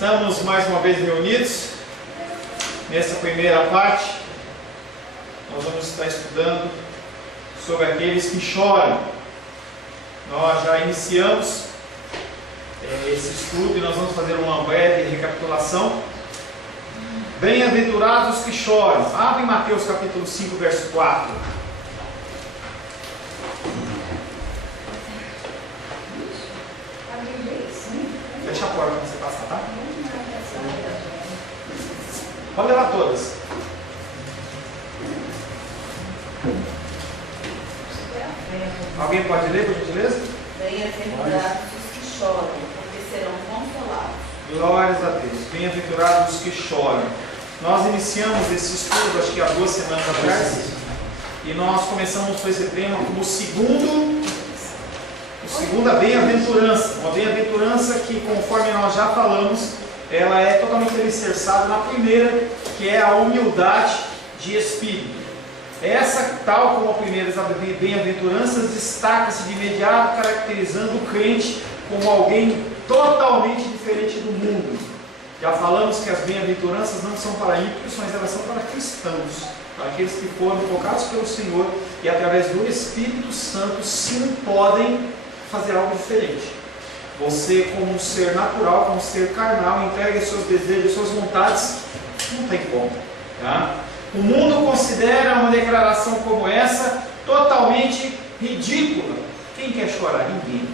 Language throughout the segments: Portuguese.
Estamos mais uma vez reunidos nessa primeira parte. Nós vamos estar estudando sobre aqueles que choram. Nós já iniciamos esse estudo e nós vamos fazer uma breve recapitulação. Bem-aventurados os que choram. Abre em Mateus capítulo 5, verso 4. Fecha a porta para você passar, tá? Pode levar todas. Alguém pode ler, por gentileza? Bem-aventurados os que choram, porque serão consolados. Glórias a Deus. Bem-aventurados os que choram. Nós iniciamos esse estudo, acho que há 2 semanas atrás, e nós começamos com esse tema como segunda bem-aventurança. Uma bem-aventurança que, conforme nós já falamos, ela é totalmente alicerçada na primeira, que é a humildade de espírito. Essa, tal como a primeira bem-aventuranças, destaca-se de imediato, caracterizando o crente como alguém totalmente diferente do mundo. Já falamos que as bem-aventuranças não são para ímpios, mas elas são para cristãos, para aqueles que foram tocados pelo Senhor e através do Espírito Santo sim podem fazer algo diferente. Você, como um ser natural, como um ser carnal, entrega seus desejos, suas vontades, não tem como, tá? O mundo considera uma declaração como essa totalmente ridícula. Quem quer chorar? Ninguém.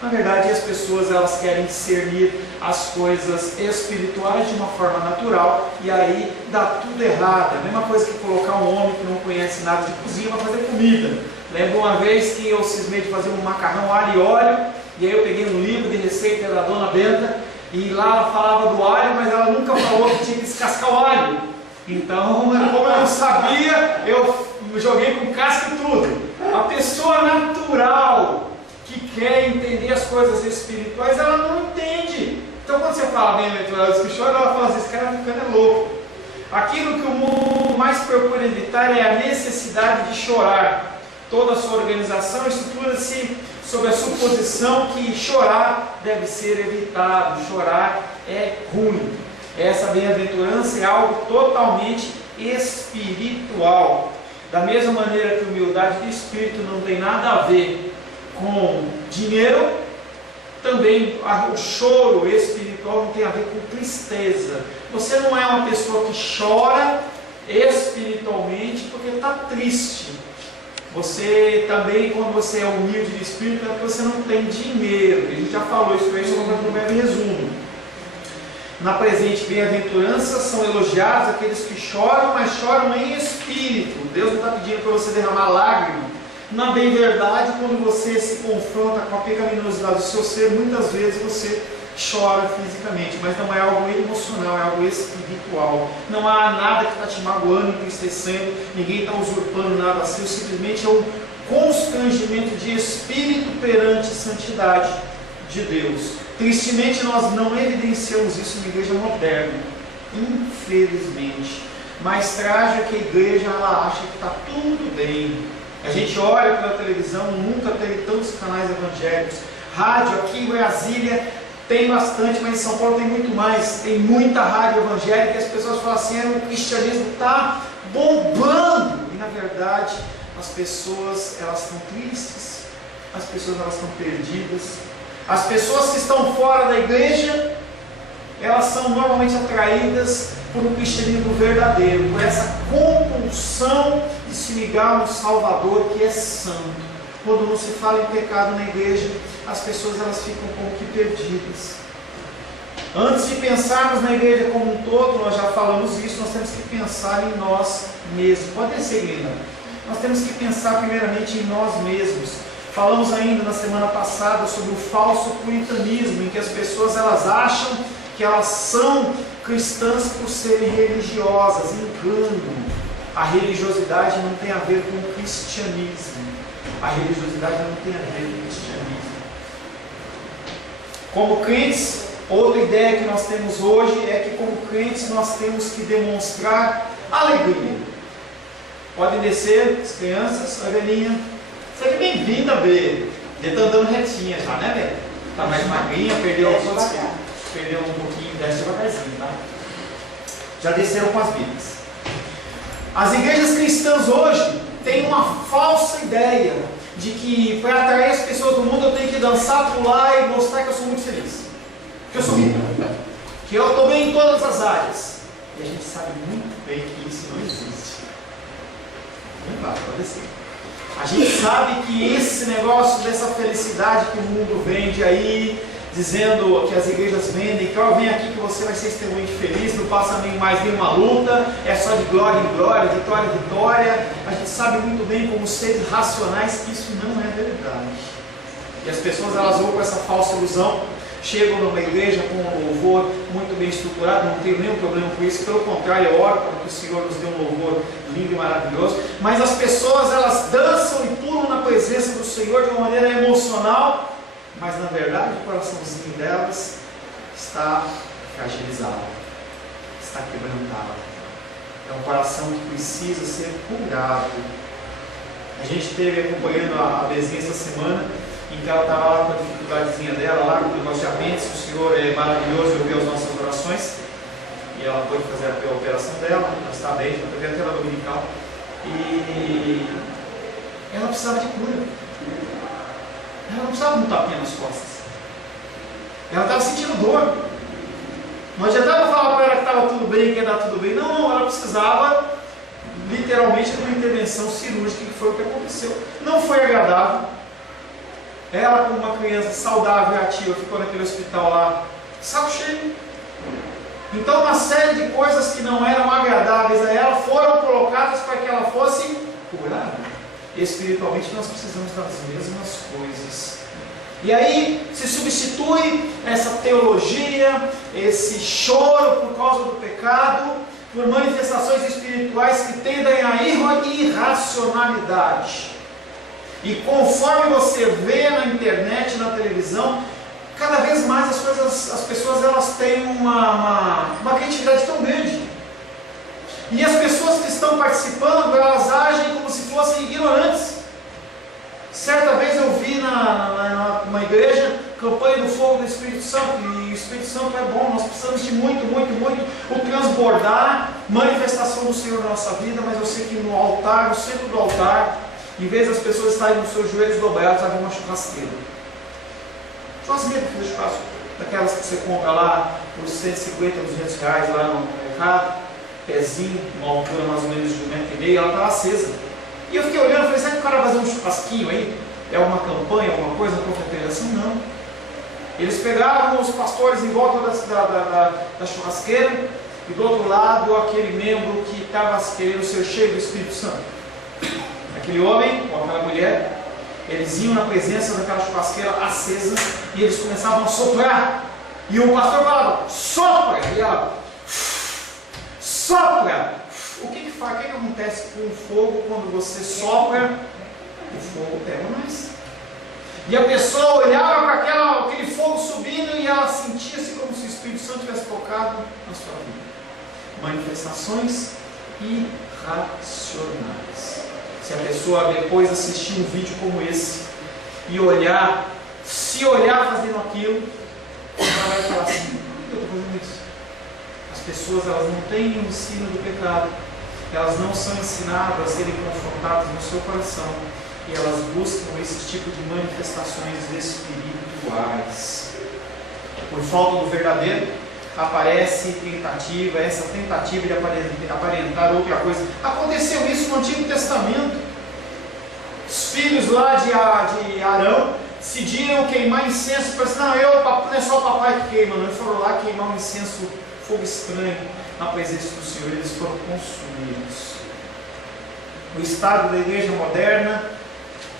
Na verdade, as pessoas elas querem discernir as coisas espirituais de uma forma natural e aí dá tudo errado. É a mesma coisa que colocar um homem que não conhece nada de cozinha para fazer comida. Lembro uma vez que eu cismei de fazer um macarrão alho e óleo, e aí eu peguei um livro de receita da Dona Benta, e lá ela falava do alho, mas ela nunca falou que tinha que descascar o alho. Então, como eu não sabia, eu joguei com casca e tudo. A pessoa natural que quer entender as coisas espirituais, ela não entende. Então, quando você fala bem-aventurados que choram, ela fala assim, esse cara ficando louco. Aquilo que o mundo mais procura evitar é a necessidade de chorar. Toda a sua organização estrutura-se sobre a suposição que chorar deve ser evitado, chorar é ruim. Essa bem-aventurança é algo totalmente espiritual. Da mesma maneira que humildade de espírito não tem nada a ver com dinheiro, também o choro espiritual não tem a ver com tristeza. Você não é uma pessoa que chora espiritualmente porque está triste. Você também, quando você é humilde de espírito, é porque você não tem dinheiro. A gente já falou isso aí, só vou fazer um breve resumo. Na presente bem-aventurança são elogiados aqueles que choram, mas choram em espírito. Deus não está pedindo para você derramar lágrima. Na bem verdade, quando você se confronta com a pecaminosidade do seu ser, muitas vezes você chora fisicamente, mas não é algo emocional, é algo espiritual. Não há nada que está te magoando, entristecendo, ninguém está usurpando nada assim, simplesmente é um constrangimento de espírito perante a santidade de Deus. Tristemente, nós não evidenciamos isso na igreja moderna, infelizmente. Mais trágico é que a igreja ela acha que está tudo bem. A gente olha pela televisão, nunca teve tantos canais evangélicos. Rádio aqui em Brasília tem bastante, mas em São Paulo tem muito mais. Tem muita rádio evangélica e as pessoas falam assim, o cristianismo está bombando. E na verdade, as pessoas elas estão tristes, as pessoas elas estão perdidas. As pessoas que estão fora da igreja, elas são normalmente atraídas por um cristianismo verdadeiro, por essa compulsão de se ligar a um Salvador que é santo. Quando não se fala em pecado na igreja, as pessoas elas ficam como que perdidas. Antes de pensarmos na igreja como um todo, nós já falamos isso, nós temos que pensar em nós mesmos. Pode descer, Glenda. Nós temos que pensar primeiramente em nós mesmos. Falamos ainda na semana passada sobre o falso puritanismo, em que as pessoas elas acham que elas são cristãs por serem religiosas. Engano. A religiosidade não tem a ver com o cristianismo. A religiosidade não tem a ver com o cristianismo. Como crentes, outra ideia que nós temos hoje é que como crentes nós temos que demonstrar alegria. Podem descer, as crianças, a velhinha. Seja bem-vinda, Bê. Já está andando retinha já, né, Bê? Está mais magrinha, perdeu os outros. Perdeu um pouquinho, desce devagarzinho, tá? Já desceram com as Bíblias. As igrejas cristãs hoje têm uma falsa ideia de que para atrair as pessoas do mundo eu tenho que dançar, pular e mostrar que eu sou muito feliz. Que eu sou rico. Que eu estou bem em todas as áreas. E a gente sabe muito bem que isso não existe. Não vai acontecer. A gente sabe que esse negócio dessa felicidade que o mundo vende aí, dizendo que as igrejas vendem, que ó, vem aqui que você vai ser extremamente feliz, não passa nem mais nenhuma luta, é só de glória em glória, vitória em vitória. A gente sabe muito bem, como seres racionais, que isso não é verdade. E as pessoas elas vão com essa falsa ilusão, chegam numa igreja com um louvor muito bem estruturado, não tenho nenhum problema com isso, pelo contrário, eu oro para que o Senhor nos dê um louvor lindo e maravilhoso, mas as pessoas elas dançam e pulam na presença do Senhor de uma maneira emocional, mas na verdade o coraçãozinho delas está fragilizado, está quebrantado. É um coração que precisa ser curado. A gente esteve acompanhando a Bezinha essa semana, em que ela estava lá com a dificuldadezinha dela, lá com o negócio de apêndice. O Senhor é maravilhoso, ouviu as nossas orações e ela pôde fazer a operação dela, ela está bem, já teve até ela dominical, e ela precisava de cura. Ela não precisava de um tapinha nas costas. Ela estava sentindo dor. Não adiantava falar para ela que estava tudo bem, que ia dar tudo bem. Não, ela precisava literalmente de uma intervenção cirúrgica, que foi o que aconteceu. Não foi agradável. Ela, como uma criança saudável e ativa, ficou naquele hospital lá, saco cheio. Então uma série de coisas que não eram agradáveis a ela foram colocadas para que ela fosse curada. Espiritualmente nós precisamos das mesmas coisas. E aí se substitui essa teologia, esse choro por causa do pecado, por manifestações espirituais que tendem à irracionalidade. E conforme você vê na internet, na televisão, cada vez mais as pessoas elas têm uma criatividade tão grande. E as pessoas que estão participando, elas agem como se fossem ignorantes. Certa vez eu vi numa igreja, campanha do fogo do Espírito Santo, e o Espírito Santo é bom, nós precisamos de muito o transbordar, manifestação do Senhor na nossa vida, mas eu sei que no altar, no centro do altar, em vez das pessoas estarem nos seus joelhos dobrados, havia uma churrasqueira. Churrasqueira para fazer churrasco, daquelas que você compra lá por 150, 200 reais lá no mercado, pezinho, uma altura mais ou menos de 1,5 m, ela estava acesa. E eu fiquei olhando e falei, será que o cara vai fazer um churrasquinho aí? É uma campanha, alguma coisa, uma confraternização? Não. Eles pegavam os pastores em volta da churrasqueira, e do outro lado aquele membro que estava querendo ser cheio do Espírito Santo. Aquele homem ou aquela mulher, eles iam na presença daquela churrasqueira acesa e eles começavam a soprar. E o pastor falava, sopra! E ela, sopra! O que faz? O que acontece com o fogo quando você sopra? O fogo pega mais. E a pessoa olhava para aquele fogo subindo e ela sentia-se como se o Espírito Santo tivesse tocado na sua vida. Manifestações irracionais. Se a pessoa depois assistir um vídeo como esse e se olhar fazendo aquilo, ela vai falar assim, por que eu estou fazendo isso? As pessoas elas não têm o ensino do pecado, elas não são ensinadas a serem confrontadas no seu coração e elas buscam esse tipo de manifestações espirituais. Por falta do verdadeiro, aparece essa tentativa de aparentar outra coisa. Aconteceu isso no Antigo Testamento. Os filhos lá de Arão decidiram queimar incenso. Não é só o papai que queima, não. Eles foram lá queimar um incenso, fogo estranho, na presença do Senhor. Eles foram consumidos. O estado da igreja moderna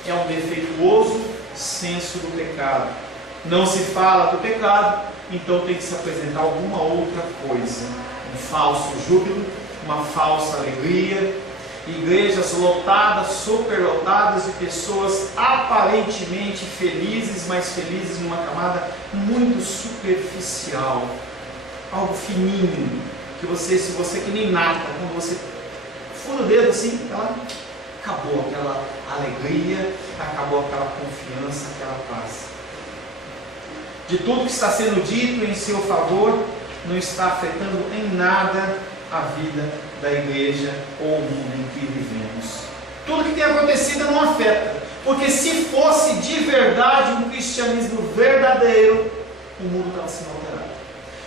é um defeituoso senso do pecado. Não se fala do pecado, então tem que se apresentar alguma outra coisa. Um falso júbilo, uma falsa alegria, igrejas lotadas, superlotadas de pessoas aparentemente felizes, mas felizes numa camada muito superficial, algo fininho, que se você que nem nata, quando você fura o dedo assim, acabou aquela alegria, acabou aquela confiança, aquela paz. de tudo que está sendo dito em seu favor, não está afetando em nada a vida da igreja ou o mundo em que vivemos. Tudo que tem acontecido não afeta, porque se fosse de verdade um cristianismo verdadeiro, o mundo estava sendo alterado.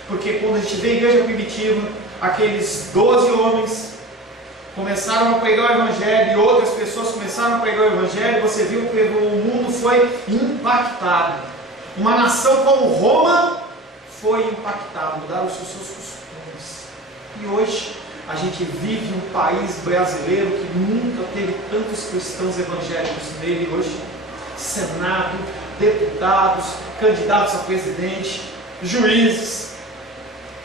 Porque quando a gente vê a igreja primitiva, aqueles 12 homens começaram a pregar o evangelho e outras pessoas começaram a pregar o evangelho, você viu que o mundo foi impactado. Uma nação como Roma foi impactada, mudaram-se os seus costumes. E hoje a gente vive um país brasileiro que nunca teve tantos cristãos evangélicos nele hoje. Senado, deputados, candidatos a presidente, juízes.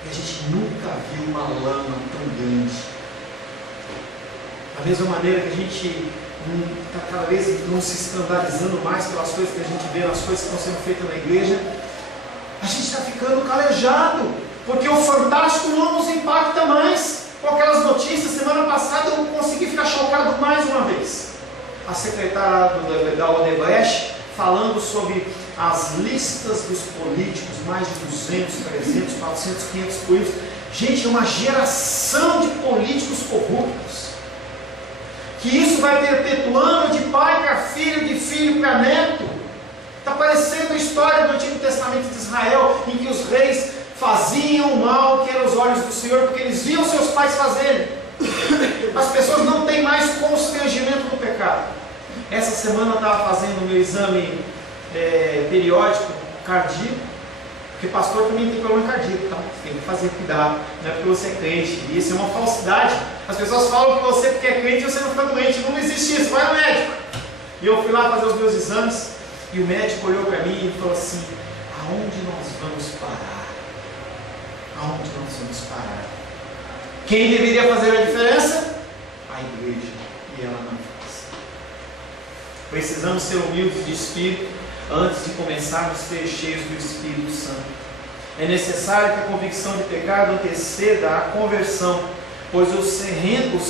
E a gente nunca viu uma lama tão grande. Da mesma maneira que a gente está cada vez não se escandalizando mais pelas coisas que a gente vê, nas coisas que estão sendo feitas na igreja, a gente está ficando calejado, porque o fantástico não nos impacta mais. Com aquelas notícias, semana passada eu consegui ficar chocado mais uma vez. A secretária da Odebrecht falando sobre as listas dos políticos, mais de 200, 300, 400, 500 políticos. Gente, é uma geração de políticos corruptos. Que isso vai perpetuando de pai para filho, de filho para neto. Está parecendo a história do Antigo Testamento de Israel, em que os reis faziam o mal que era aos olhos do Senhor, porque eles viam seus pais fazerem. As pessoas não têm mais constrangimento do pecado. Essa semana eu estava fazendo o meu exame periódico cardíaco, porque pastor também tem problema cardíaco, então tem que fazer cuidado, não é porque você é crente, e isso é uma falsidade. As pessoas falam que você, porque é crente, você não fica doente, não existe isso, vai no médico. E eu fui lá fazer os meus exames, e o médico olhou para mim e falou assim: aonde nós vamos parar? Aonde nós vamos parar? Quem deveria fazer a diferença? A igreja, e ela não faz. Precisamos ser humildes de espírito, antes de começarmos a ser cheios do Espírito Santo. É necessário que a convicção de pecado anteceda a conversão, pois o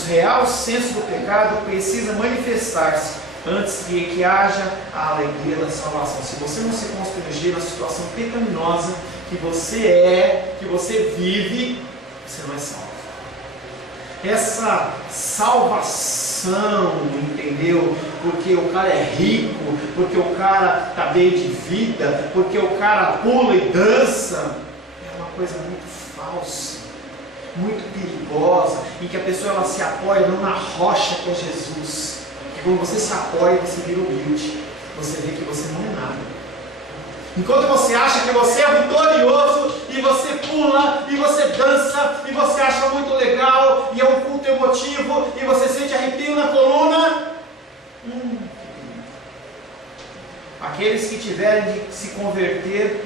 real senso do pecado precisa manifestar-se antes que haja a alegria da salvação. Se você não se constranger na situação pecaminosa que você vive, você não é salvo. Essa salvação, entendeu? Porque o cara é rico, porque o cara está bem de vida, porque o cara pula e dança, é uma coisa muito falsa, muito perigosa, em que a pessoa ela se apoia não na rocha que é Jesus. Porque quando você se apoia, você vira humilde, você vê que você não é nada. Enquanto você acha que você é vitorioso, e você pula, e você dança, e você acha muito legal, e é um culto emotivo, e você sente arrepio na coluna, aqueles que tiverem de se converter,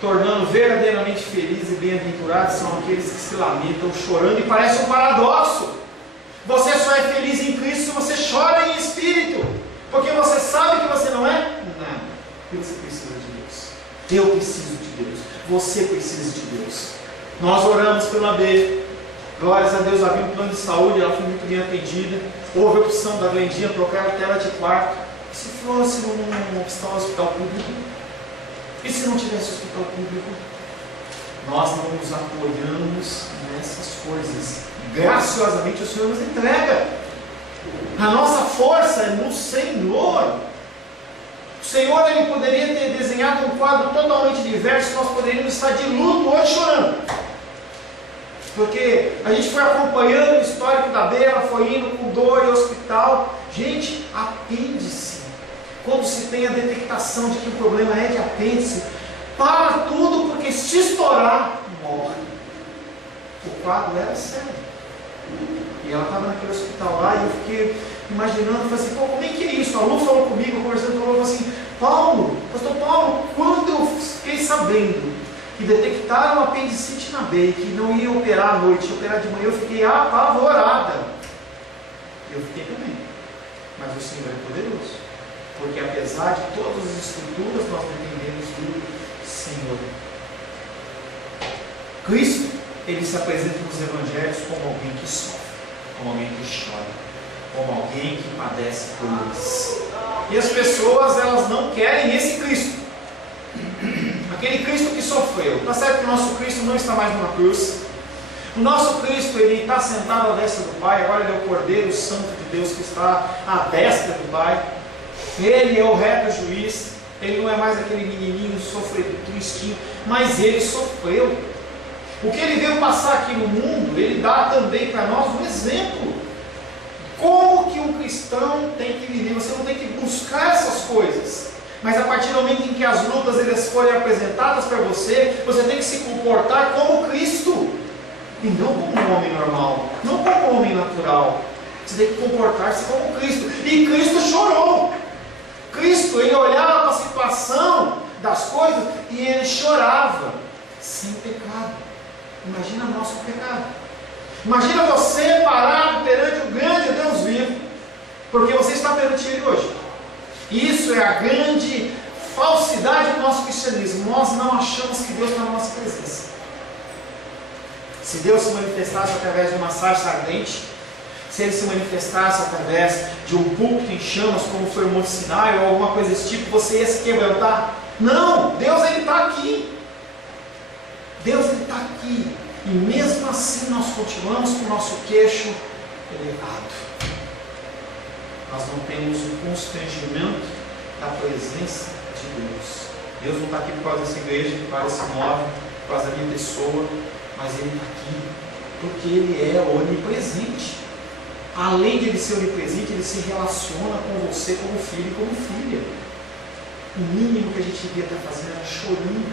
tornando verdadeiramente felizes e bem-aventurados, são aqueles que se lamentam chorando, e parece um paradoxo. Você só é feliz em Cristo se você chora em espírito, porque você sabe que você não é nada, e você precisa de Deus. Eu preciso de Deus, você precisa de Deus. Nós oramos pela B, glórias a Deus, havia um plano de saúde, ela foi muito bem atendida. Houve a opção da Glendinha trocar a tela de quarto. E se fosse num hospital público? E se não tivesse hospital público? Nós não nos apoiamos nessas coisas. Graciosamente o Senhor nos entrega. A nossa força é no Senhor. O Senhor, Ele poderia ter desenhado um quadro totalmente diverso, nós poderíamos estar de luto hoje chorando. Porque a gente foi acompanhando o histórico da Bela, foi indo com dor em hospital. Gente, apêndice. Quando se tem a detectação de que o problema é de apêndice, para tudo, porque se estourar, morre. O quadro era sério. E ela estava naquele hospital lá, e eu fiquei imaginando, falei assim, como é que é isso? A Lu falou comigo, conversando comigo, falou assim, pastor Paulo, quando eu fiquei sabendo que detectaram apendicite na B, que não ia operar à noite, ia operar de manhã, eu fiquei apavorada. Eu fiquei também. Mas o Senhor é poderoso, porque apesar de todas as estruturas, nós dependemos do Senhor. Cristo, Ele se apresenta nos Evangelhos como alguém que sofre, como alguém que chora, como alguém que padece dores. E as pessoas, elas não querem esse Cristo. aquele Cristo que sofreu. Está certo que o nosso Cristo não está mais numa cruz. O nosso Cristo, ele está sentado à destra do Pai. Agora ele é o Cordeiro Santo de Deus que está à destra do Pai. Ele é o reto juiz. Ele não é mais aquele menininho sofredor, tristinho, mas ele sofreu. O que ele veio passar aqui no mundo, ele dá também para nós um exemplo. Como que um cristão tem que viver? Você não tem que buscar essas coisas. Mas a partir do momento em que as lutas eles forem apresentadas para você, você tem que se comportar como Cristo. E não como um homem normal, não como um homem natural. Você tem que comportar-se como Cristo. E Cristo chorou. Cristo, ele olhava para a situação das coisas e ele chorava sem pecado. Imagina o nosso pecado. Imagina você parado perante o grande Deus vivo, porque você está perante Ele hoje. Isso é a grande falsidade do nosso cristianismo. Nós não achamos que Deus está na nossa presença. Se Deus se manifestasse através de uma sarça ardente, se Ele se manifestasse através de um púlpito em chamas, como foi o Monte Sinai, ou alguma coisa desse tipo, você ia se quebrantar? Não! Deus, Ele está aqui. Deus, Ele está aqui. E mesmo assim nós continuamos com o nosso queixo elevado. Nós não temos o constrangimento da presença de Deus. Deus não está aqui por causa dessa igreja, por causa desse móvel, por causa da minha pessoa, mas Ele está aqui porque Ele é onipresente. Além de Ele ser onipresente, Ele se relaciona com você como filho e como filha. O mínimo que a gente devia estar fazendo era chorando,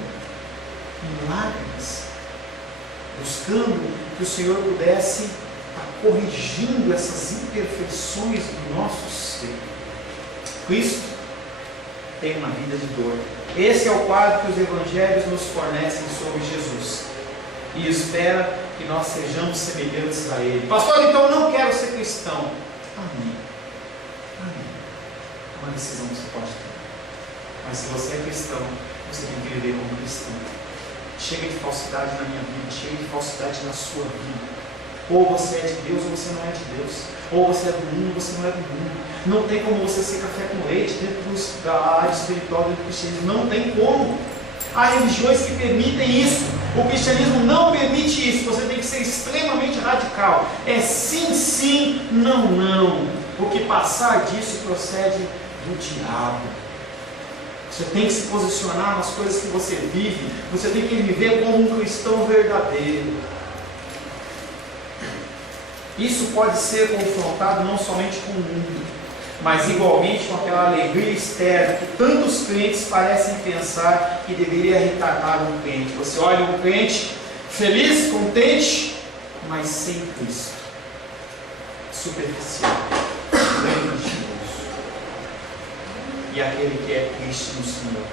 em lágrimas, buscando que o Senhor pudesse estar corrigindo essas imperfeições do nosso ser. Cristo tem uma vida de dor. Esse é o quadro que os evangelhos nos fornecem sobre Jesus. E espera que nós sejamos semelhantes a Ele. Pastor, então eu não quero ser cristão. Amém. Amém. É uma decisão que você pode ter. Mas se você é cristão, você tem que viver como cristão. Chega de falsidade na minha vida, chega de falsidade na sua vida. Ou você é de Deus ou você não é de Deus. Ou você é do mundo ou você não é do mundo. Não tem como você ser café com leite dentro da área espiritual, dentro do cristianismo. Não tem como. Há religiões que permitem isso. O cristianismo não permite isso. Você tem que ser extremamente radical. É sim, sim, não, não. O que passar disso procede do diabo. Você tem que se posicionar nas coisas que você vive. Você tem que viver como um cristão verdadeiro. Isso pode ser confrontado não somente com o mundo, mas igualmente com aquela alegria externa que tantos crentes parecem pensar que deveria retardar um crente. Você olha um crente feliz, contente, mas sem Cristo, superficial, religioso. E aquele que é triste no Senhor,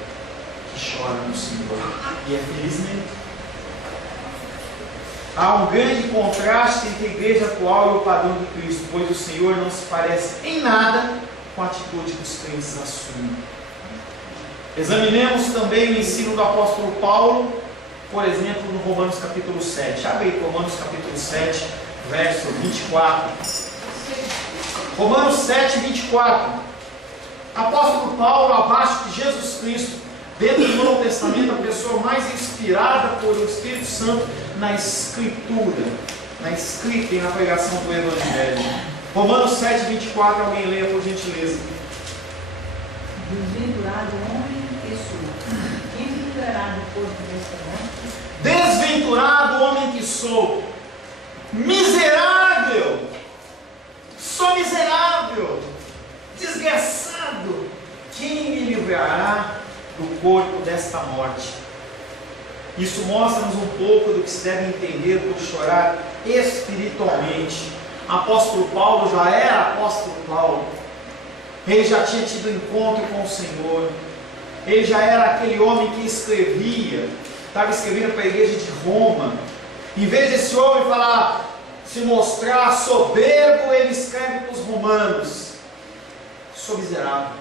que chora no Senhor e é feliz nele. Há um grande contraste entre a igreja atual e o padrão de Cristo, pois o Senhor não se parece em nada com a atitude que os crentes assumem. Examinemos também o ensino do apóstolo Paulo, por exemplo, no Romanos capítulo 7. Abre aí Romanos capítulo 7, verso 24. Romanos 7, 24. Apóstolo Paulo, abaixo de Jesus Cristo, dentro do Novo Testamento, a pessoa mais inspirada por o Espírito Santo na Escritura, na escrita e na pregação do Evangelho. Romanos 7, 24, alguém leia por gentileza. Desventurado homem que sou, quem me livrará do corpo desta morte? Desventurado homem que sou, miserável, sou miserável, desgraçado, quem me livrará do corpo desta morte? Isso mostra-nos um pouco do que se deve entender por chorar espiritualmente. Apóstolo Paulo já era apóstolo Paulo. Ele já tinha tido encontro com o Senhor. Ele já era aquele homem que escrevia, estava escrevendo para a igreja de Roma. Em vez desse homem falar, se mostrar soberbo, ele escreve para os romanos: sou miserável.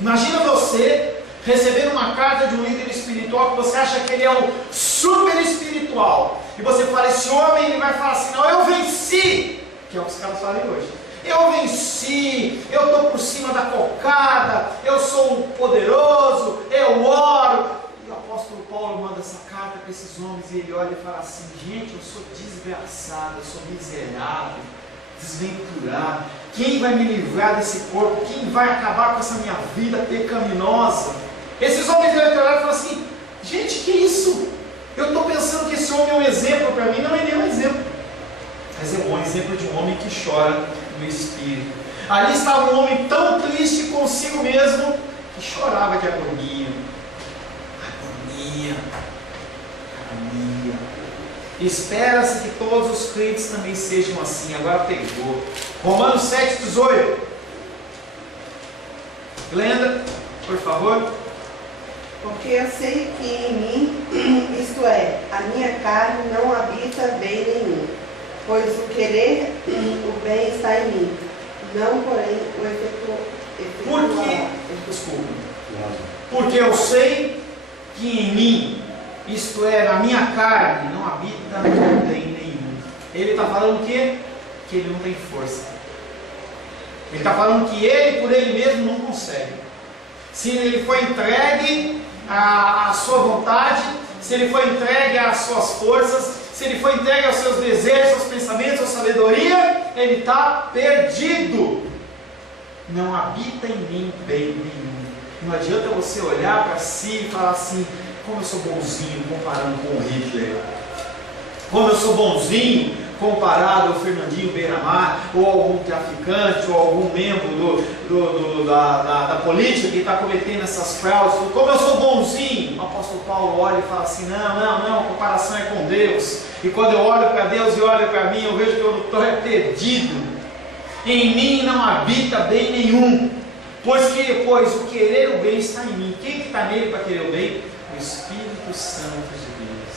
Imagina você recebendo uma carta de um líder espiritual que você acha que ele é um super espiritual, e você fala, esse homem ele vai falar assim, não, eu venci, que é o que os caras falam hoje, eu venci, eu estou por cima da cocada, eu sou um poderoso, eu oro. E o apóstolo Paulo manda essa carta para esses homens e ele olha e fala assim: gente, eu sou desgraçado, eu sou miserável, desventurado. Quem vai me livrar desse corpo? Quem vai acabar com essa minha vida pecaminosa? Esses homens olham e falam assim: gente, que isso? Eu estou pensando que esse homem é um exemplo para mim. Não é nenhum exemplo, mas é um exemplo de um homem que chora no espírito. Ali estava um homem tão triste consigo mesmo que chorava de agonia. Agonia. Espera-se que todos os crentes também sejam assim. Agora pegou. Romanos 7,18. Glenda, por favor. Porque eu sei que em mim, isto é, a minha carne não habita bem nenhum, pois o querer o bem está em mim, não porém o efetuar. Desculpa. Porque eu sei que em mim, isto é, na minha carne, não habita bem nenhum. Ele está falando o quê? Que ele não tem força. Ele está falando que ele, por ele mesmo, não consegue. Se ele foi entregue à sua vontade, se ele foi entregue às suas forças, se ele foi entregue aos seus desejos, aos pensamentos, à sabedoria, ele está perdido. Não habita em mim bem nenhum. Não adianta você olhar para si e falar assim: como eu sou bonzinho comparando com o Hitler, como eu sou bonzinho comparado ao Fernandinho Beiramar, ou algum traficante, ou algum membro da política que está cometendo essas fraudes. Como eu sou bonzinho. O apóstolo Paulo olha e fala assim: não, a comparação é com Deus. E quando eu olho para Deus e olho para mim, eu vejo que eu não estou perdido. Em mim não habita bem nenhum, pois o querer o bem está em mim. Quem que está nele para querer o bem? O Espírito Santo de Deus.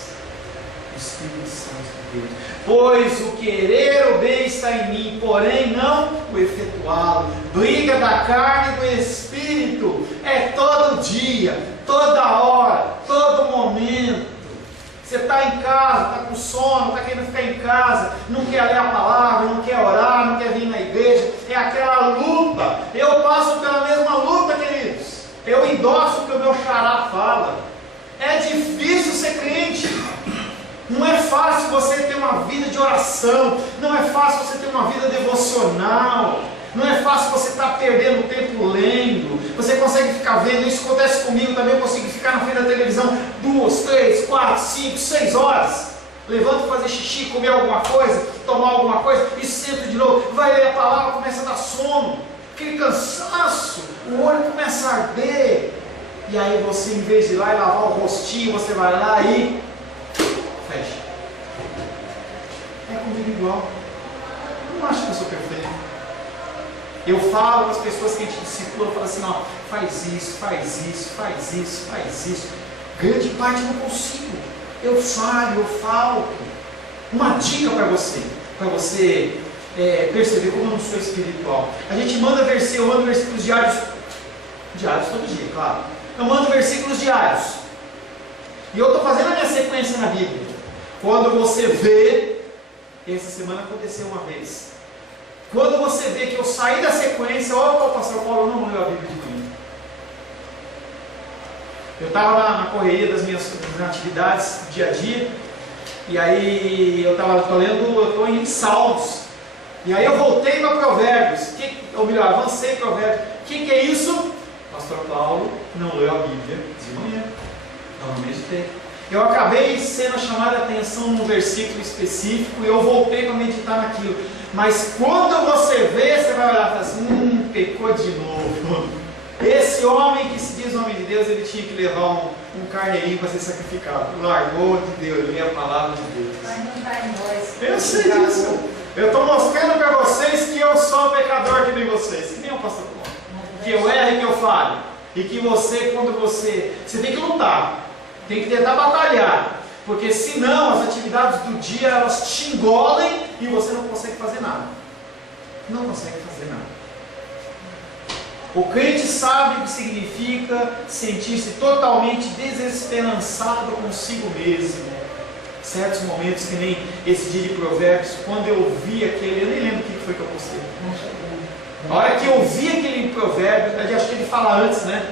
O Espírito Santo de Deus. Pois o querer o bem está em mim, porém não o efetuá-lo. Briga da carne e do Espírito é todo dia, toda hora, todo momento. Você está em casa, está com sono, está querendo ficar em casa, não quer ler a palavra, não quer orar, não quer vir na igreja. É aquela luta. Eu passo pela mesma luta, queridos. Eu endosso o que o meu xará fala. É difícil ser crente. Não é fácil você ter uma vida de oração. Não é fácil você ter uma vida devocional. Não é fácil você estar perdendo tempo lendo. Você consegue ficar vendo, isso acontece comigo também. Eu consigo ficar na frente da televisão 2, 3, 4, 5, 6 horas. Levanto para fazer xixi, comer alguma coisa, tomar alguma coisa e sento de novo. Vai ler a palavra, começa a dar sono. Aquele cansaço, o olho começa a arder. E aí você, em vez de ir lá e lavar o rostinho, você vai lá e fecha. É comigo igual. Eu não acho que eu sou perfeito. Eu falo para as pessoas que a gente discipula, eu falo assim: ó, faz isso, faz isso, faz isso, faz isso. Grande parte eu não consigo. Eu falho, eu falto. Uma dica para você perceber como eu não sou espiritual. A gente manda eu mando versículos diários todo dia, claro. Eu mando versículos diários. E eu estou fazendo a minha sequência na Bíblia. Quando você vê, essa semana aconteceu uma vez. Quando você vê que eu saí da sequência, opa, o pastor Paulo não leu a Bíblia de manhã. Eu estava na correria das minhas atividades dia a dia, e aí eu estou em Salmos, e aí eu voltei para Provérbios, ou melhor, avancei Provérbios. O que é isso? O pastor Paulo não leu a Bíblia de manhã, não meditei. Eu acabei sendo chamada a atenção num versículo específico e eu voltei para meditar naquilo. Mas quando você vê, você vai olhar e falar assim: pecou de novo. Esse homem que se diz homem de Deus, ele tinha que levar um carneirinho para ser sacrificado. Largou de Deus, ele é a palavra de Deus. Mas não está em nós. Eu sei disso. Eu estou mostrando para vocês que eu sou pecador que nem vocês. Que nem o pastor Paulo. Que eu erro e que eu falho. E que quando você tem que lutar. Tem que tentar batalhar. Porque senão as atividades do dia elas te engolem e você não consegue fazer nada. Não consegue fazer nada. O crente sabe o que significa sentir-se totalmente desesperançado consigo mesmo. Certos momentos, que nem esse dia de Provérbios, quando eu vi aquele, eu nem lembro o que foi que eu postei. A hora que eu vi aquele provérbio, acho que ele fala antes, né?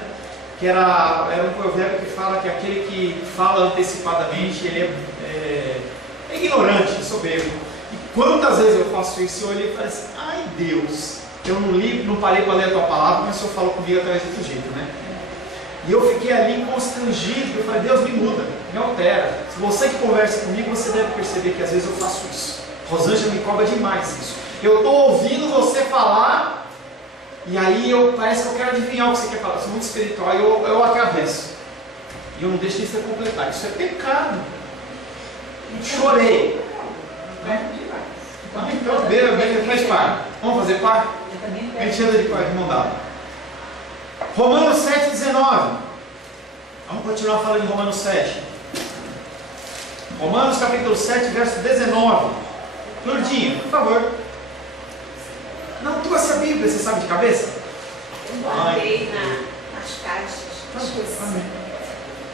que era um provérbio que fala que aquele que fala antecipadamente, ele é ignorante, soberbo. E quantas vezes eu faço isso e eu olhei e falei assim, ai Deus, eu não li, não parei para ler a tua palavra, mas o Senhor falou comigo através de outro jeito, né? E eu fiquei ali constrangido, eu falei, Deus me muda, me altera. Se você que conversa comigo, você deve perceber que às vezes eu faço isso. Rosângela me cobra demais isso. Eu estou ouvindo você falar, e aí parece que eu quero adivinhar o que você quer falar. Eu sou muito espiritual, eu atravesso. E eu não deixo isso completar. Isso é pecado. Chorei. Então, beira, faz par. Vamos fazer par? A gente anda de mão dada. Romanos 7,19. Vamos continuar falando em Romanos 7. Romanos capítulo 7, verso 19. Lourdinha, por favor. Não trouxe a Bíblia, você sabe de cabeça? Eu guardei nas caixas. Amém.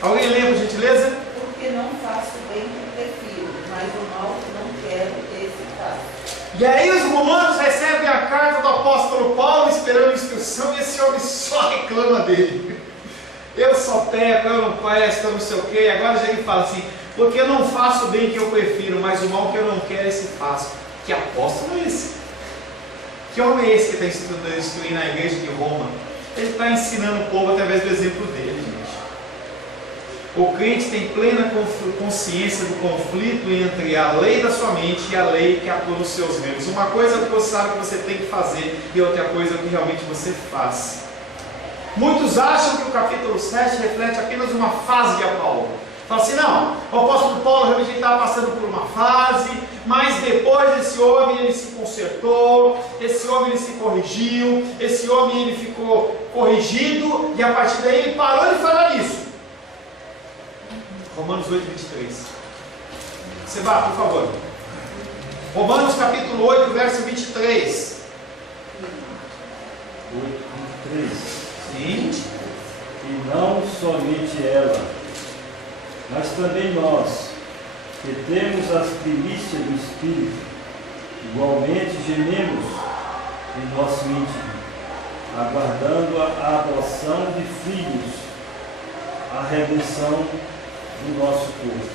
Alguém lê, por gentileza? Porque não faço bem que prefiro, mas o mal que não quero, esse faço. E aí os romanos recebem a carta do apóstolo Paulo esperando instrução e esse homem só reclama dele. Eu só peco, eu não presto, eu não sei o que. Agora já ele fala assim, porque eu não faço o bem que eu prefiro, mas o mal que eu não quero, esse faço. Que apóstolo é esse? Que homem é esse que está instruindo a igreja de Roma? Ele está ensinando o povo através do exemplo dele, gente. O crente tem plena consciência do conflito entre a lei da sua mente e a lei que atua nos seus membros. Uma coisa é o que você sabe que você tem que fazer e outra coisa é o que realmente você faz. Muitos acham que o capítulo 7 reflete apenas uma fase de Paulo. Fala assim, não, o apóstolo Paulo realmente estava passando por uma fase, mas depois esse homem ele se consertou, esse homem ele se corrigiu, esse homem ele ficou corrigido e a partir daí ele parou de falar isso. Romanos 8, 23. Seba, por favor. Romanos capítulo 8, verso 23. 8, 23. Sim. E não somente ela, mas também nós, que temos as primícias do Espírito, igualmente gememos em nosso íntimo, aguardando a adoção de filhos, a redenção do nosso corpo.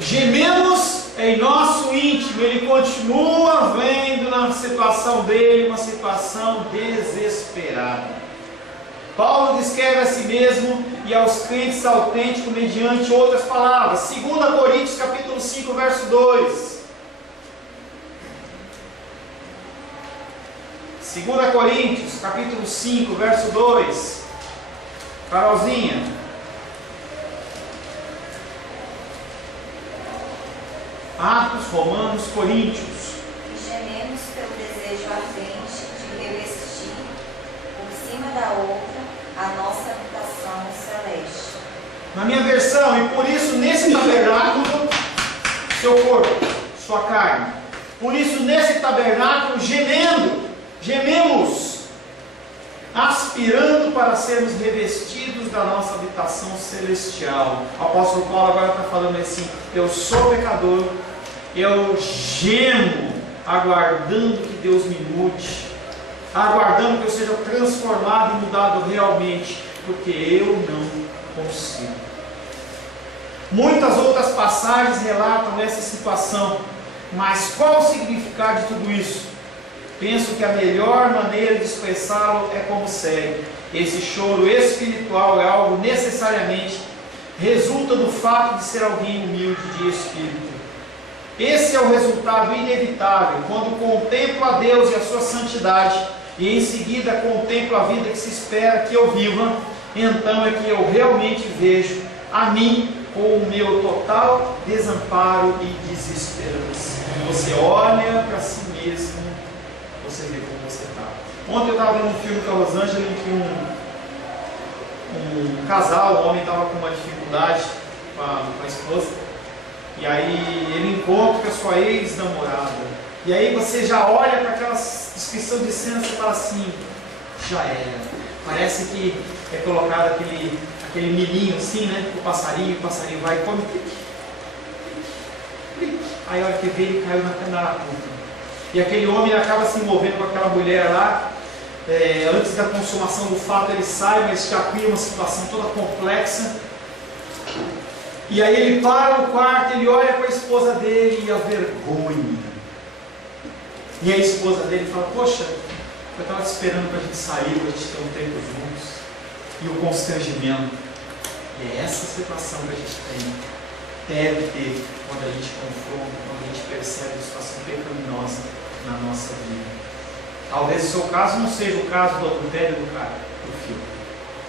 Gememos em nosso íntimo. Ele continua vendo na situação dele uma situação desesperada. Paulo descreve a si mesmo e aos crentes autênticos mediante outras palavras. 2 Coríntios capítulo 5, verso 2. 2 Coríntios capítulo 5, verso 2. Carolzinha. Atos, Romanos, Coríntios. E gememos pelo desejo ardente de revestir, por cima da outra, a nossa habitação celeste. Na minha versão, e por isso nesse tabernáculo, seu corpo, sua carne. Por isso nesse tabernáculo, gememos, aspirando para sermos revestidos da nossa habitação celestial. O apóstolo Paulo agora está falando assim, eu sou pecador, eu gemo, aguardando que Deus me mude, aguardando que eu seja transformado e mudado realmente, porque eu não consigo. Muitas outras passagens relatam essa situação, mas qual o significado de tudo isso? Penso que a melhor maneira de expressá-lo é como segue. Esse choro espiritual é algo necessariamente resulta do fato de ser alguém humilde de espírito. Esse é o resultado inevitável quando contemplo a Deus e a sua santidade e em seguida contemplo a vida que se espera que eu viva. Então é que eu realmente vejo a mim com o meu total desamparo e desesperança. Você olha para si mesmo, você vê como você está. Ontem eu estava vendo um filme com a Rosângela em que um casal, o homem estava com uma dificuldade com a esposa, e aí ele encontra com a sua ex-namorada, e aí você já olha para aquela descrição de cena e fala assim, já era, parece que é colocado aquele milhinho assim, né, o passarinho vai e come, aí a hora que vê ele caiu na puta. E aquele homem acaba se envolvendo com aquela mulher lá, antes da consumação do fato ele sai, mas já cria uma situação toda complexa. E aí ele para no quarto, ele olha para a esposa dele e a vergonha. E a esposa dele fala: poxa, eu estava te esperando para a gente sair, para a gente ter um tempo juntos. E o constrangimento. E é essa situação que a gente deve ter quando a gente confronta, quando a gente percebe a situação pecaminosa na nossa vida. Talvez o seu caso não seja o caso do adultério do cara, do filho.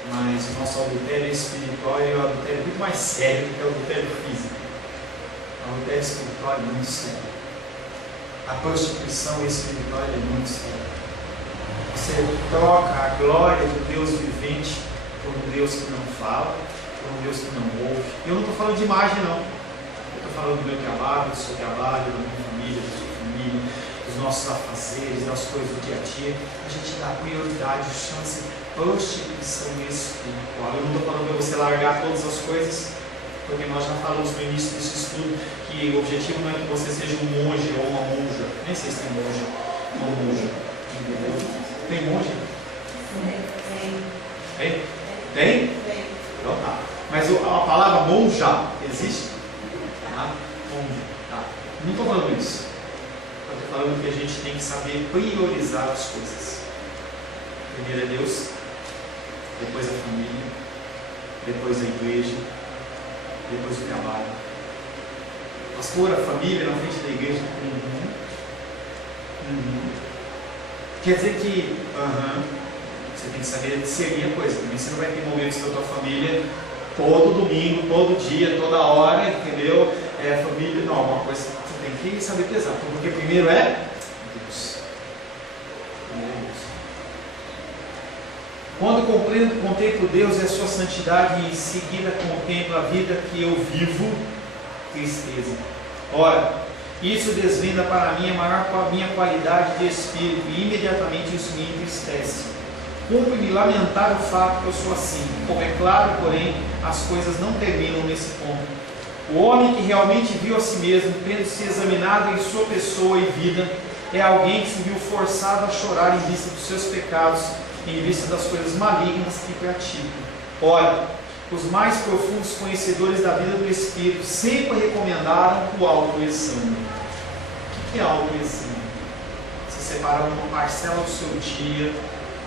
Mas o nosso adultério espiritual é um adultério muito mais sério do que o adultério físico. O adultério espiritual é muito sério. A prostituição espiritual é muito séria. Você troca a glória do Deus vivente por um Deus que não fala, por um Deus que não ouve. Eu não estou falando de imagem, não. Eu estou falando do meu trabalho, do seu trabalho, da minha família, da sua família, dos nossos afazeres, das coisas do dia a dia. A gente dá prioridade, chance, prostituição espiritual. Eu não estou falando para você largar todas as coisas, porque nós já falamos no início desse estudo que o objetivo não é que você seja um monge ou uma monja. Nem sei se tem monge ou monja. Entendeu? Tem monge? Tem? Tem? Então tá. Mas a palavra monja existe? Tá? Monja. Tá. Não estou falando isso. Estou falando que a gente tem que saber priorizar as coisas. Primeiro é Deus, depois a família, depois a igreja, depois o trabalho. Pastor, a família na frente da igreja. Quer dizer que você tem que saber discernir a coisa. Também você não vai ter momentos da tua família todo domingo, todo dia, toda hora, entendeu? Família, não, uma coisa você tem que saber pesar. Porque primeiro é Deus. Quando contemplo Deus e a sua santidade, e em seguida contemplo a vida que eu vivo, tristeza. Ora, isso desvenda para mim a minha qualidade de espírito, e imediatamente isso me entristece. Cumpre-me lamentar o fato que eu sou assim. Como é claro, porém, as coisas não terminam nesse ponto. O homem que realmente viu a si mesmo, tendo se examinado em sua pessoa e vida, é alguém que se viu forçado a chorar em vista dos seus pecados, em vista das coisas malignas que pratica. Ora, os mais profundos conhecedores da vida do Espírito sempre recomendaram o autoexame. O que é autoexame? Você separar uma parcela do seu dia,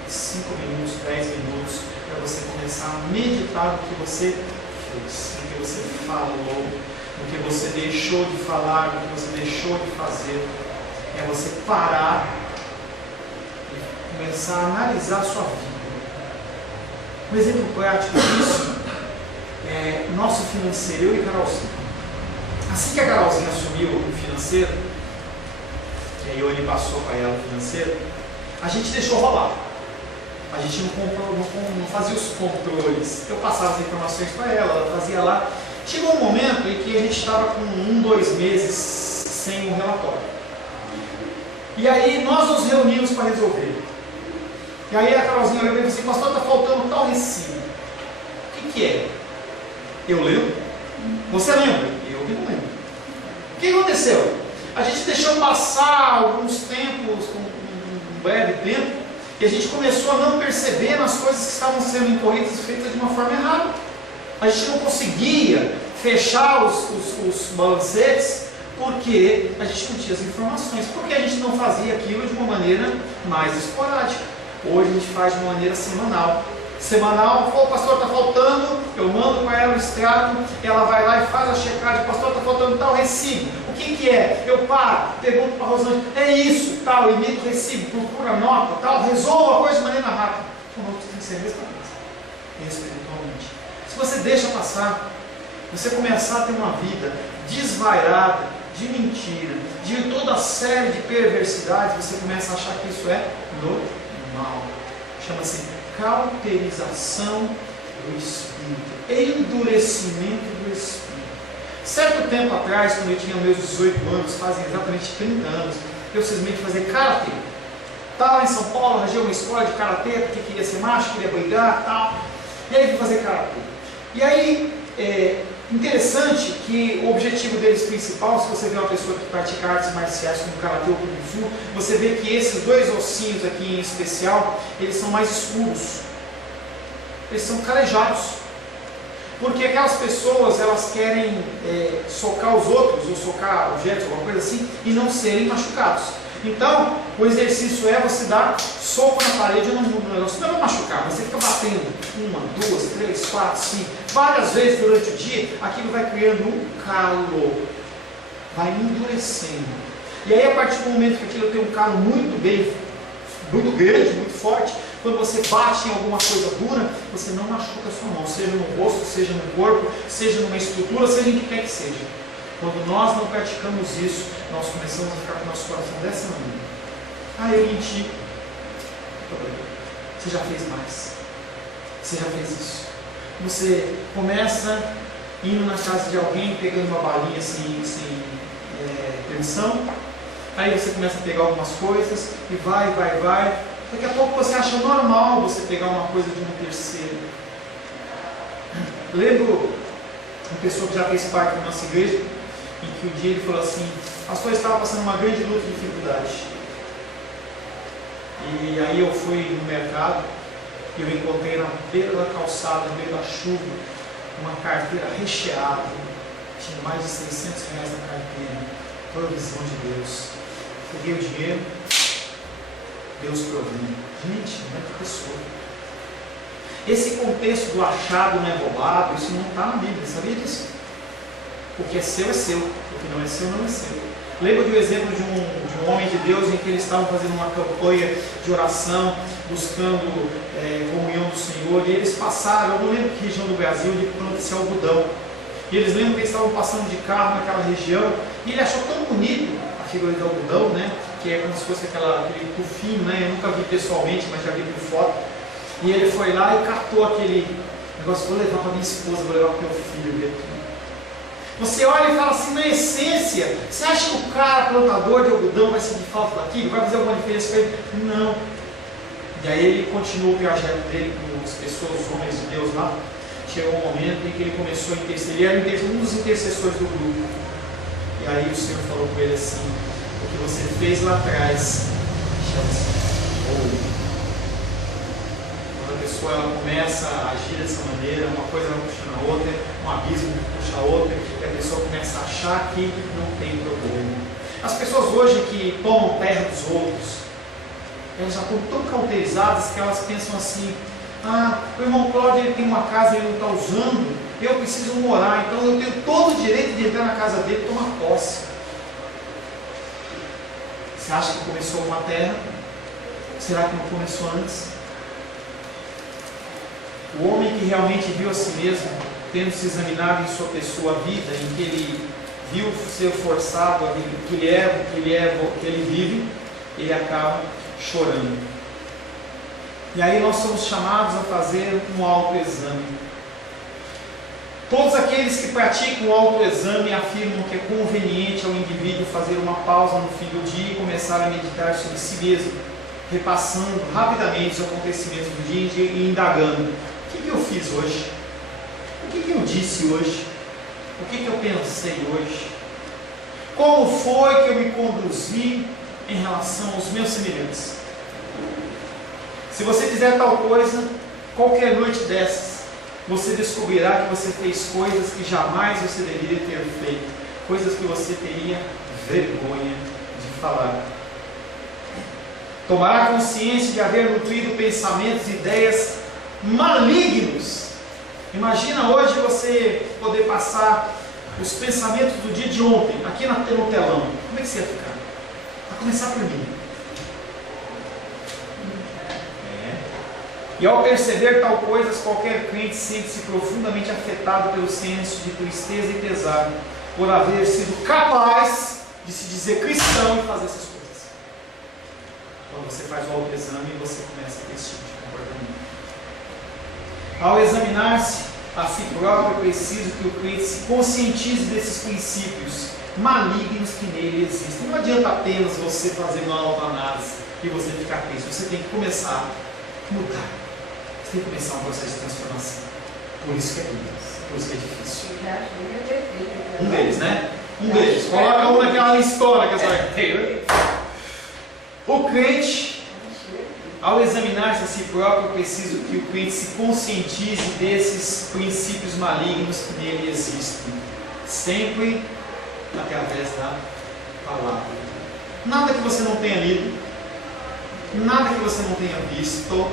5 minutos, 10 minutos, para você começar a meditar no que você fez, no que você falou, no que você deixou de falar, no que você deixou de fazer. É você parar e começar a analisar a sua vida. Um exemplo prático disso é nosso financeiro, eu e Carolzinha. Assim que a Carolzinha assumiu o financeiro, que a Ione passou para ela o financeiro, a gente deixou rolar. A gente não fazia os controles. Eu passava as informações para ela, ela fazia lá. Chegou um momento em que a gente estava com 1, 2 meses sem um relatório. E aí nós nos reunimos para resolver. E aí a Carolzinha olhou e disse assim: pastor, está faltando tal recibo. O que é? Eu lembro. Você lembra? Eu que não lembro. O que aconteceu? A gente deixou passar alguns tempos, um breve tempo, e a gente começou a não perceber nas coisas que estavam sendo incorridas e feitas de uma forma errada. A gente não conseguia fechar os balancetes porque a gente não tinha as informações, porque a gente não fazia aquilo de uma maneira mais esporádica. Hoje a gente faz de uma maneira semanal. Semanal, o pastor está faltando, eu mando para ela o extrato, ela vai lá e faz a checagem: pastor, está faltando tal recibo. O que é? Eu paro, pergunto para a Rosângela: é isso, tal, emito o recibo, procura a nota, tal, resolva a coisa de maneira rápida. O outro tem que ser a mesma coisa, espiritualmente. Se você deixa passar, você começar a ter uma vida desvairada, de mentira, de toda a série de perversidades, você começa a achar que isso é normal. Chama-se cauterização do Espírito, endurecimento do Espírito. Certo tempo atrás, quando eu tinha meus 18 anos, fazem exatamente 30 anos, eu cismei de fazer karatê. Estava em São Paulo, arranjei uma escola de karatê, porque queria ser macho, queria brigar e tal. E aí fui fazer karatê. E aí, Interessante que o objetivo deles principal, se você vê uma pessoa que pratica artes marciais como karatê ou kung fu, você vê que esses dois ossinhos aqui em especial, eles são mais escuros. Eles são calejados. Porque aquelas pessoas, elas querem socar os outros, ou socar objetos, alguma coisa assim, e não serem machucados. Então, o exercício é você dar soco na parede, não é machucar, você fica batendo 1, 2, 3, 4, 5, várias vezes durante o dia, aquilo vai criando um calo, vai endurecendo. E aí, a partir do momento que aquilo tem um calo muito grande, muito forte, quando você bate em alguma coisa dura, você não machuca a sua mão, seja no rosto, seja no corpo, seja numa estrutura, seja em que quer que seja. Quando nós não praticamos isso, nós começamos a ficar com o nosso coração dessa maneira. Ah, eu menti. Você já fez mais. Você já fez isso. Você começa indo na casa de alguém, pegando uma balinha sem permissão. Aí você começa a pegar algumas coisas e vai. Daqui a pouco você acha normal você pegar uma coisa de um terceiro. Lembro uma pessoa que já fez parte da nossa igreja, em que um dia ele falou assim: pastor, eu estava passando uma grande luta de dificuldade. E aí eu fui no mercado e eu encontrei na beira da calçada, no meio da chuva, uma carteira recheada. Tinha mais de 600 reais na carteira. Provisão de Deus. Peguei o dinheiro, Deus proveu. Gente, não é que pessoa. Esse contexto do achado não é roubado, isso não está na Bíblia, sabia disso? O que é seu, o que não é seu, não é seu. Lembro do exemplo de um homem de Deus em que eles estavam fazendo uma campanha de oração, buscando comunhão do Senhor, e eles passaram, eu não lembro que região do Brasil, de planta-se algodão. E eles lembram que eles estavam passando de carro naquela região, e ele achou tão bonito a figura de algodão, né? Que é como se fosse aquele tufinho, né? Eu nunca vi pessoalmente, mas já vi por foto. E ele foi lá e catou aquele negócio: vou levar para minha esposa, vou levar para meu filho. Você olha e fala assim, na essência, você acha que o cara plantador de algodão vai sentir falta daquilo? Vai fazer alguma diferença para ele? Não. E aí ele continuou o trajeto dele com as pessoas, os homens de Deus lá. Chegou um momento em que ele começou a interceder. Ele era um dos intercessores do grupo. E aí o Senhor falou com ele assim: o que você fez lá atrás chama-se ouro. Quando a pessoa ela começa a agir dessa maneira, uma coisa vai puxando a outra, um abismo puxa a outra, e a pessoa começa a achar que não tem problema. As pessoas hoje que tomam terra dos outros, elas já estão tão cauterizadas que elas pensam assim: ah, o irmão Cláudio ele tem uma casa e ele não está usando, eu preciso morar, então eu tenho todo o direito de entrar na casa dele e tomar posse. Você acha que começou uma terra? Será que não começou antes? O homem que realmente viu a si mesmo, tendo se examinado em sua pessoa a vida, em que ele viu ser forçado a viver o que ele vive, ele acaba chorando. E aí nós somos chamados a fazer um autoexame. Todos aqueles que praticam o autoexame afirmam que é conveniente ao indivíduo fazer uma pausa no fim do dia e começar a meditar sobre si mesmo, repassando rapidamente os acontecimentos do dia e indagando: o que eu fiz hoje? O que eu disse hoje? O que eu pensei hoje? Como foi que eu me conduzi em relação aos meus semelhantes? Se você fizer tal coisa, qualquer noite dessas, você descobrirá que você fez coisas que jamais você deveria ter feito, coisas que você teria vergonha de falar. Tomará consciência de haver nutrido pensamentos e ideias malignos. Imagina hoje você poder passar os pensamentos do dia de ontem aqui no telão. Como é que você ia ficar? Vai começar por mim. E ao perceber tal coisas, qualquer crente sente-se profundamente afetado pelo senso de tristeza e pesar por haver sido capaz de se dizer cristão e fazer essas coisas. Quando você faz o autoexame, você começa a ter esse tipo de comportamento. Ao examinar-se a si próprio, é preciso que o crente se conscientize desses princípios malignos que nele existem. Não adianta apenas você fazer uma autoanálise e você ficar triste. Você tem que começar a mudar. Você tem que começar um processo de transformação. Por isso que é duro, por isso que é difícil. Eu já achei perfeito. Um deles, né? Um deles. Coloca um naquela listona que essa vai ter. O crente, ao examinar-se a si próprio, é preciso que o crente se conscientize desses princípios malignos que nele existem. Sempre através da palavra. Nada que você não tenha lido, nada que você não tenha visto,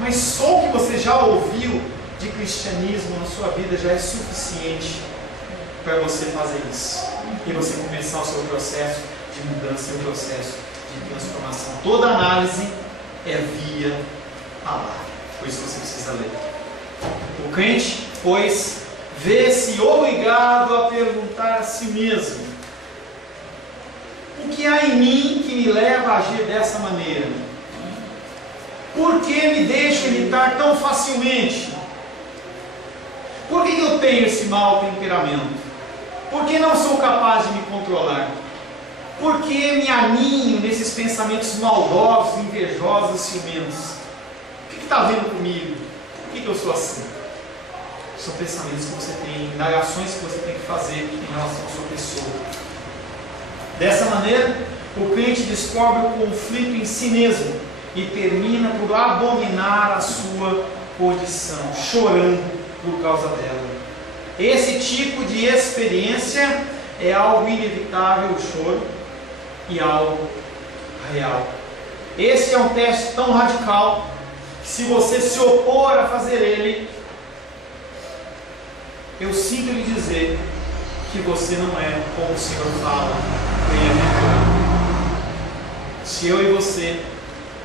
mas só o que você já ouviu de cristianismo na sua vida já é suficiente para você fazer isso. E você começar o seu processo de mudança, o processo de transformação. Toda análise é via palavra. Por isso você precisa ler. O crente, pois, vê-se obrigado a perguntar a si mesmo: o que há em mim que me leva a agir dessa maneira? Por que me deixo irritar tão facilmente? Por que eu tenho esse mau temperamento? Por que não sou capaz de me controlar? Por que me aninho nesses pensamentos maldosos, invejosos, ciumentos? O que está vendo comigo? Por que eu sou assim? São pensamentos que você tem, indagações que você tem que fazer em relação à sua pessoa. Dessa maneira, o crente descobre o conflito em si mesmo e termina por abominar a sua condição, chorando por causa dela. Esse tipo de experiência é algo inevitável, o choro, e algo real. Esse é um teste tão radical que, se você se opor a fazer ele, eu sinto lhe dizer que você não é como o Senhor fala, bem-aventurado. Se eu e você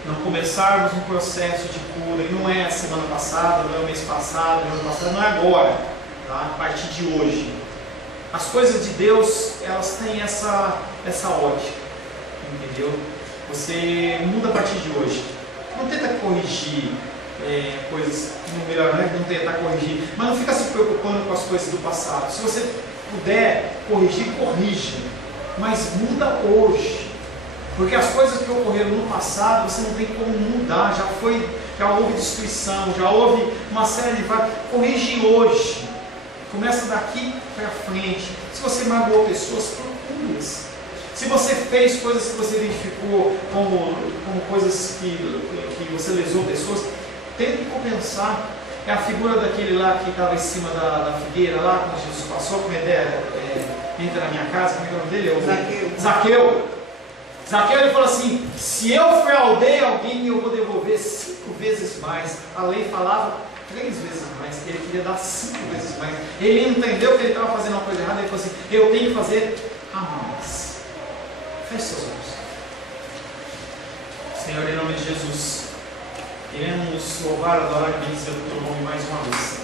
não começarmos um processo de cura, e não é a semana passada, não é o mês passado, não é o ano passado, não é agora, tá? A partir de hoje. As coisas de Deus, elas têm essa ótica, entendeu? Você muda a partir de hoje. Não tenta corrigir coisas, melhor, não tenta corrigir, mas não fica se preocupando com as coisas do passado. Se você puder corrigir, corrija, mas muda hoje. Porque as coisas que ocorreram no passado, você não tem como mudar, já houve destruição, já houve uma série de falhas. Corrige hoje, começa daqui para frente. Se você magoou pessoas, procure-as. Se você fez coisas que você identificou como coisas que você lesou pessoas, tente compensar. É a figura daquele lá que estava em cima da figueira, lá quando Jesus passou, como entra na minha casa, como é que é o nome dele? Zaqueu, ele falou assim: se eu fraudei alguém, eu vou devolver 5 vezes mais. A lei falava 3 vezes mais, ele queria dar 5 vezes mais. Ele entendeu que ele estava fazendo uma coisa errada, ele falou assim: eu tenho que fazer a mais. Feche seus olhos. Senhor, em nome de Jesus, queremos louvar, adorar e bendizer o teu nome mais uma vez.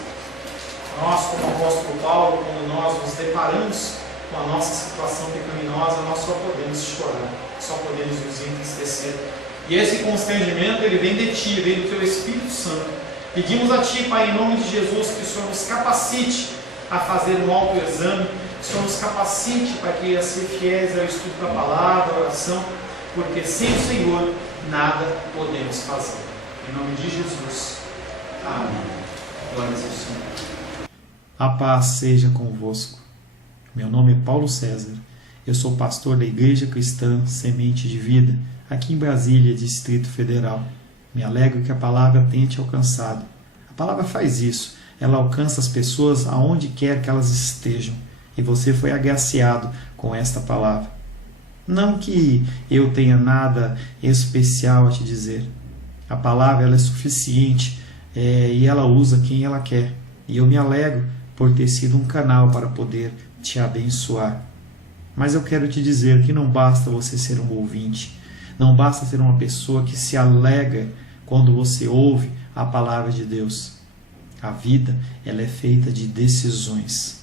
Nós, como apóstolo Paulo, quando nós nos deparamos com a nossa situação pecaminosa, nós só podemos chorar, só podemos nos entristecer. E esse constrangimento, ele vem de Ti, vem do Teu Espírito Santo. Pedimos a Ti, Pai, em nome de Jesus, que o Senhor nos capacite a fazer um autoexame, que o Senhor nos capacite para que a ser fiéis ao estudo da palavra, à oração, porque sem o Senhor nada podemos fazer. Em nome de Jesus. Amém. Glórias ao Senhor. A paz seja convosco. Meu nome é Paulo César. Eu sou pastor da Igreja Cristã Semente de Vida, aqui em Brasília, Distrito Federal. Me alegro que a palavra tenha te alcançado. A palavra faz isso. Ela alcança as pessoas aonde quer que elas estejam. E você foi agraciado com esta palavra. Não que eu tenha nada especial a te dizer. A palavra ela é suficiente e ela usa quem ela quer. E eu me alegro por ter sido um canal para poder te abençoar. Mas eu quero te dizer que não basta você ser um ouvinte, não basta ser uma pessoa que se alegra quando você ouve a palavra de Deus. A vida, ela é feita de decisões.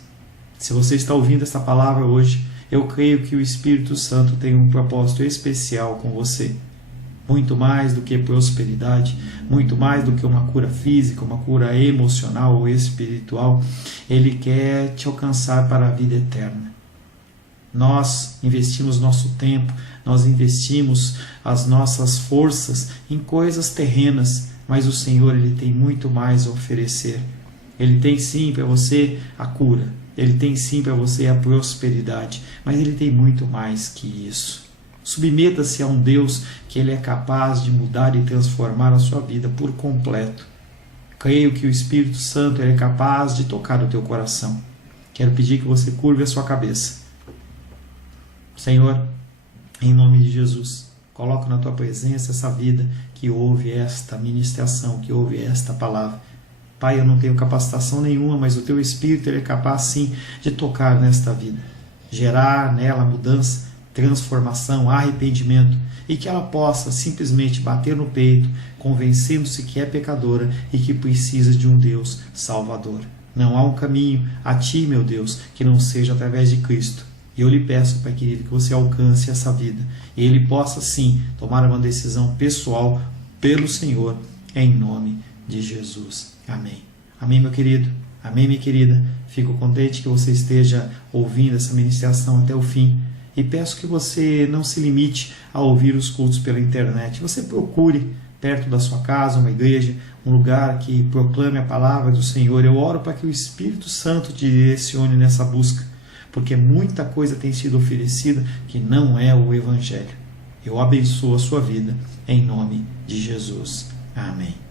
Se você está ouvindo esta palavra hoje, eu creio que o Espírito Santo tem um propósito especial com você. Muito mais do que prosperidade, muito mais do que uma cura física, uma cura emocional ou espiritual, Ele quer te alcançar para a vida eterna. Nós investimos nosso tempo, nós investimos as nossas forças em coisas terrenas, mas o Senhor ele tem muito mais a oferecer. Ele tem sim para você a cura, Ele tem sim para você a prosperidade, mas Ele tem muito mais que isso. Submeta-se a um Deus que Ele é capaz de mudar e transformar a sua vida por completo. Creio que o Espírito Santo Ele é capaz de tocar o teu coração. Quero pedir que você curve a sua cabeça. Senhor, em nome de Jesus, coloco na tua presença essa vida que ouve esta ministração, que ouve esta palavra. Pai, eu não tenho capacitação nenhuma, mas o teu Espírito Ele é capaz sim de tocar nesta vida, gerar nela mudança, transformação, arrependimento, e que ela possa simplesmente bater no peito, convencendo-se que é pecadora e que precisa de um Deus salvador. Não há um caminho a ti, meu Deus, que não seja através de Cristo. E eu lhe peço, Pai querido, que você alcance essa vida e ele possa sim tomar uma decisão pessoal pelo Senhor, em nome de Jesus. Amém. Amém, meu querido. Amém, minha querida. Fico contente que você esteja ouvindo essa ministração até o fim. E peço que você não se limite a ouvir os cultos pela internet. Você procure perto da sua casa uma igreja, um lugar que proclame a palavra do Senhor. Eu oro para que o Espírito Santo te direcione nessa busca, porque muita coisa tem sido oferecida que não é o Evangelho. Eu abençoo a sua vida em nome de Jesus. Amém.